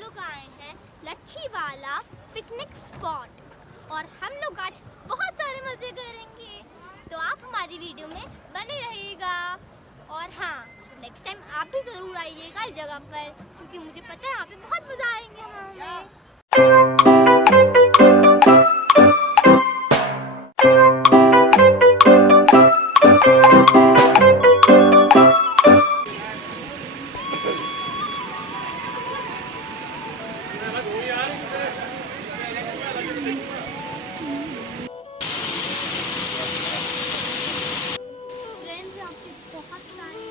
लोग आए हैं लच्छीवाला पिकनिक स्पॉट और हम लोग आज बहुत सारे मज़े करेंगे, तो आप हमारी वीडियो में बने रहिएगा। और हाँ, नेक्स्ट टाइम आप भी ज़रूर आइएगा इस जगह पर, क्योंकि मुझे पता है यहाँ पे बहुत मज़ा आएंगे हमें। बहुत सारे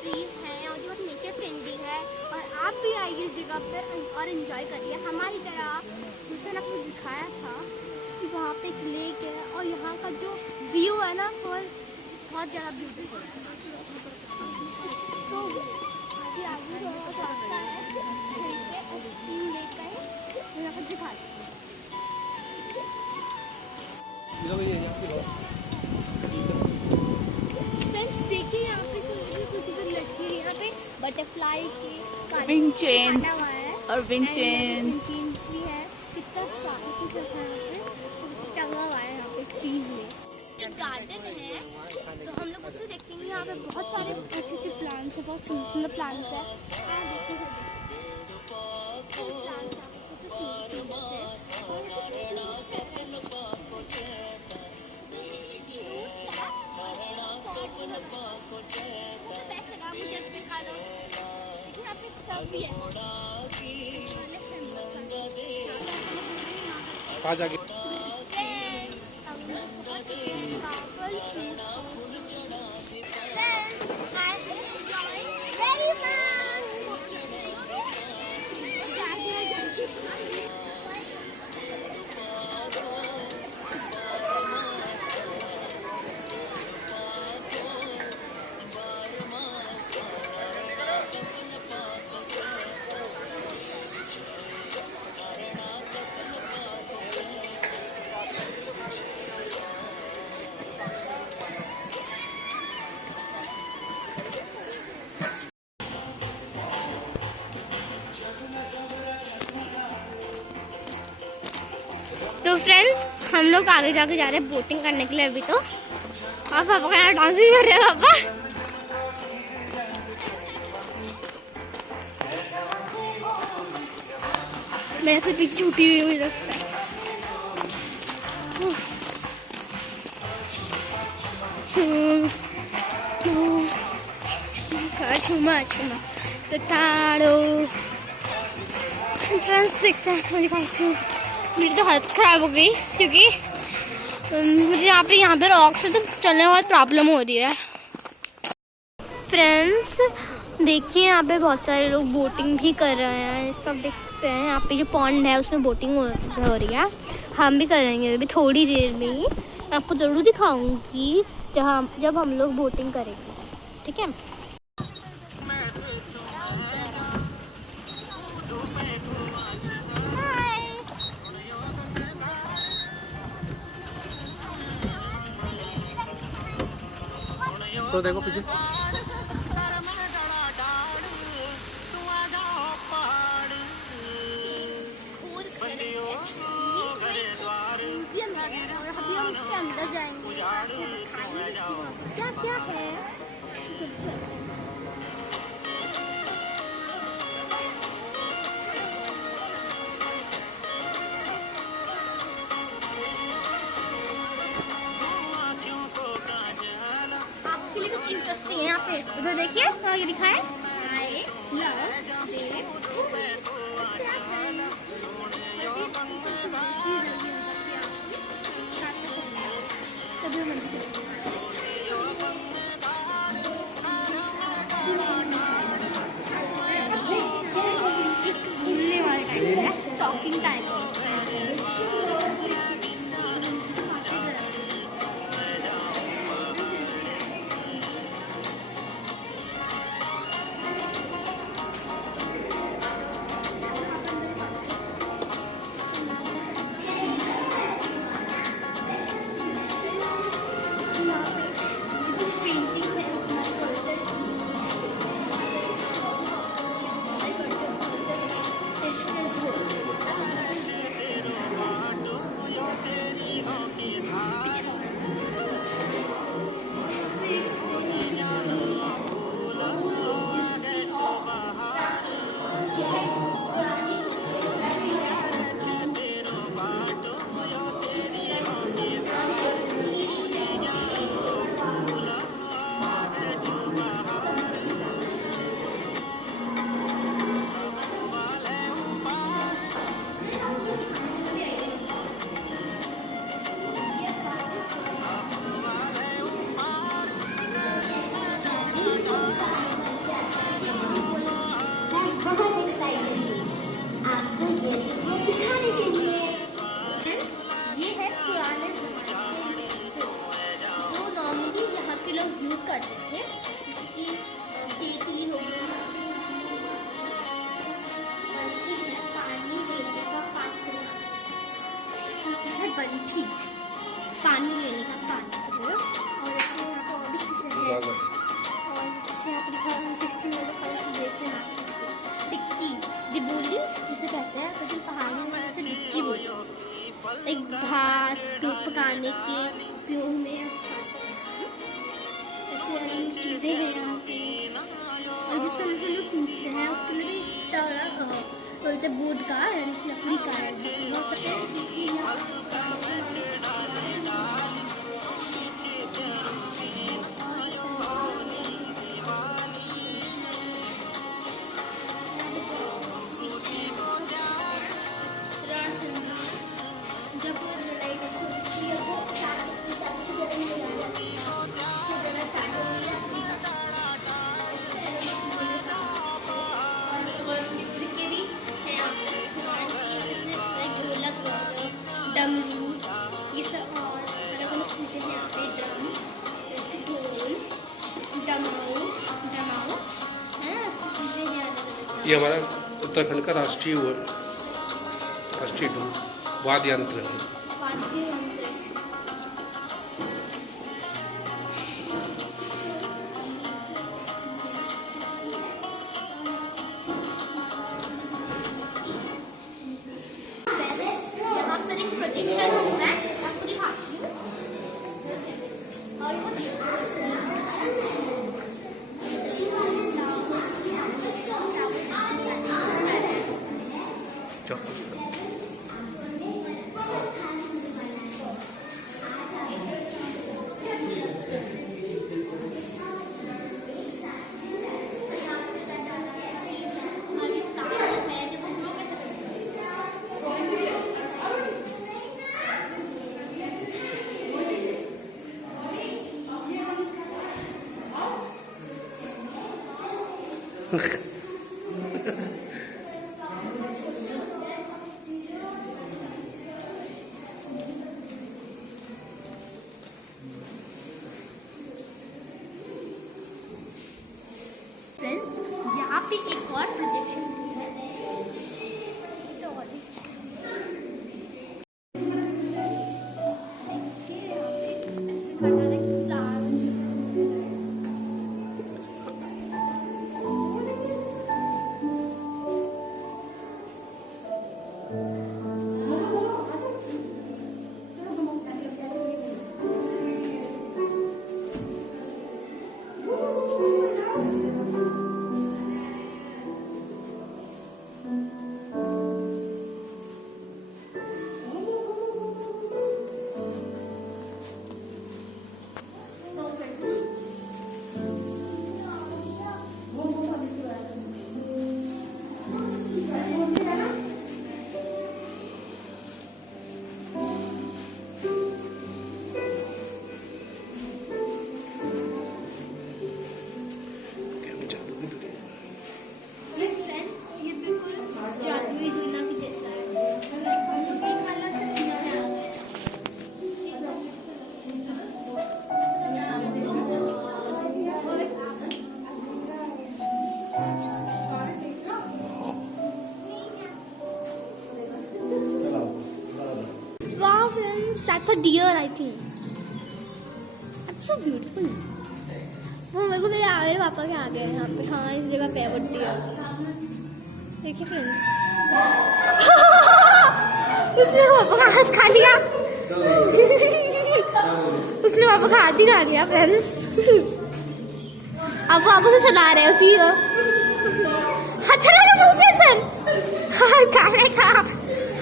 ट्रीज हैं और बहुत नेचर फ्रेंडली है, और आप भी आइए इस जगह पर और एंजॉय करिए हमारी तरह। जैसे आपको दिखाया था कि वहाँ पे एक लेक है और यहाँ का जो व्यू है ना वो बहुत ज़्यादा ब्यूटीफुल है। आगे थोड़ा सा रास्ता है, लेक का है, यहाँ पर दिखा देखिए यहाँ पे लड़की, यहाँ पे बटरफ्लाई के विंग चेन्स और विंग चेन्स भी है। कितना कुछ टंगा हुआ है यहाँ पे ट्रीज में। एक गार्डन है, तो हम लोग उससे देखेंगे। यहाँ पे बहुत सारे अच्छे अच्छे प्लांट्स है, बहुत सुंदर प्लांट्स है। कहाँ जाके तो फ्रेंड्स, हम लोग आगे जाके जा रहे हैं बोटिंग करने के लिए अभी। तो और पापा का डांस भी कर रहे हैं पापा। मेरे से पीछे छूटी हुई मुझे लगता है। छुमा छुमा तो ताड़ो फ्रेंड्स, देखते हैं। मैं दिखाती हूँ। मेरी तो हालत ख़राब हो गई क्योंकि मुझे यहाँ पे रॉक से तो चलने में बहुत प्रॉब्लम हो रही है। फ्रेंड्स देखिए, यहाँ पे बहुत सारे लोग बोटिंग भी कर रहे हैं। सब देख सकते हैं। यहाँ पे जो पॉन्ड है उसमें बोटिंग हो रही है। हम भी करेंगे अभी थोड़ी देर में ही। आपको ज़रूर दिखाऊंगी जब हम लोग बोटिंग करेंगे, ठीक है। तो देखो पीछे अभी हम उसके अंदर जाएंगे, क्या क्या है। आपके लिए कुछ इंटरेस्टिंग है यहाँ पे, उधर देखिए क्या लिखा है। I love Dev. Talking time 16 वाले फल देख के नाच सकते हैं। टिक्की दिबोली जिसे कहते हैं, लेकिन पहाड़ियों में ऐसे टिक्की बोलते हैं। एक भात पकाने के उपयोग में खाते हैं। ऐसे अन्य चीज़ें हैं यहाँ पे, और जिस तरह से लोग कूदते हैं उसके लिए भी बोलते बोर्ड का यानी कि लकड़ी का है। बहुत सारे जब वो लड़ाई होती है वो ढोलक डमरू ये सब और अलग अलग चीज़ें हैं यहाँ पे। ड्रम जैसे ढोल डमाऊ डमाऊ है ना, ऐसी चीज़ें हैं अलग अलग। ये हमारा उत्तराखंड का राष्ट्रीय वाद्य यंत्र है। वाद्य यंत्र यहाँ पर एक प्रोजेक्शन रूम है, आपको दिखाती हूँ। और वो फ्रेंड्स यहाँ पे एक और प्रोजेक्शन है। तो That's a deer, I think. That's so beautiful. वो मेरे को मेरे आगे पापा के आगे यहाँ पे, हाँ इस जगह पे है वो deer. देखिए फ्रेंड्स, उसने पापा का हाथ खा लिया. उसने पापा का हाथ ही खा लिया फ्रेंड्स. अब वो पापा से चला रहे हैं उसी को. हाथ चला गया मुंह के अंदर. हाथ खाने का,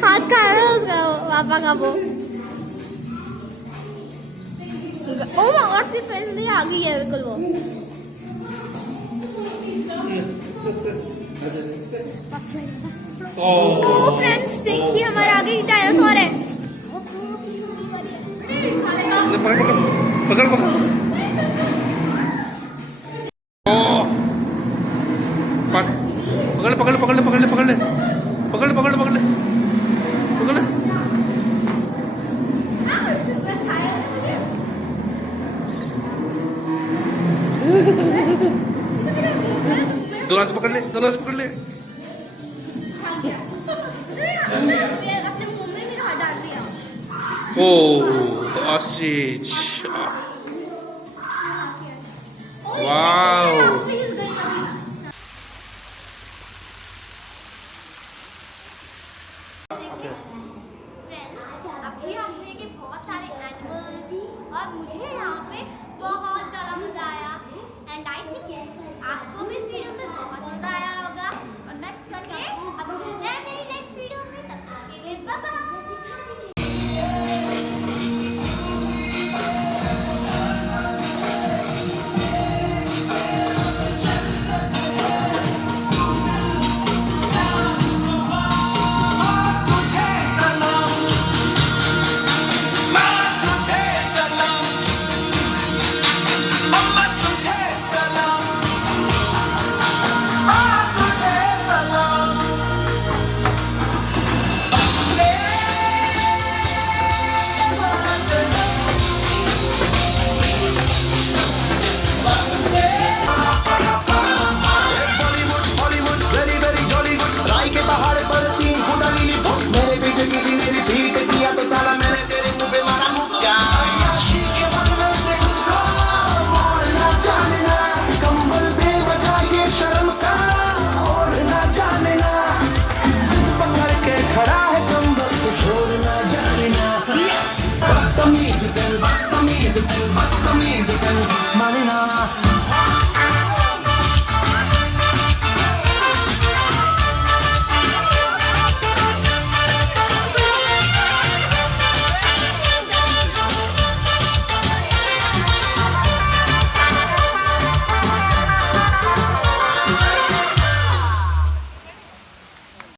हाथ खा रहा है उसका पापा का वो. ओ और फिर फ्रेंड्स मेरी आ गई है बिल्कुल वो. ओ फ्रेंड्स देखिए हमारे आगे डायनासोर है. पकड़ पकड़ पकड़ पकड़ पकड़ पकड़ पकड़ पकड़ पकड़ पकड़ पकड़. दोनों से पकड़ ले, दोनों से पकड़ ले. अपने मुंह में भी हाथ डाल दिया. ओ ऑस्ट्रिच. वाओ.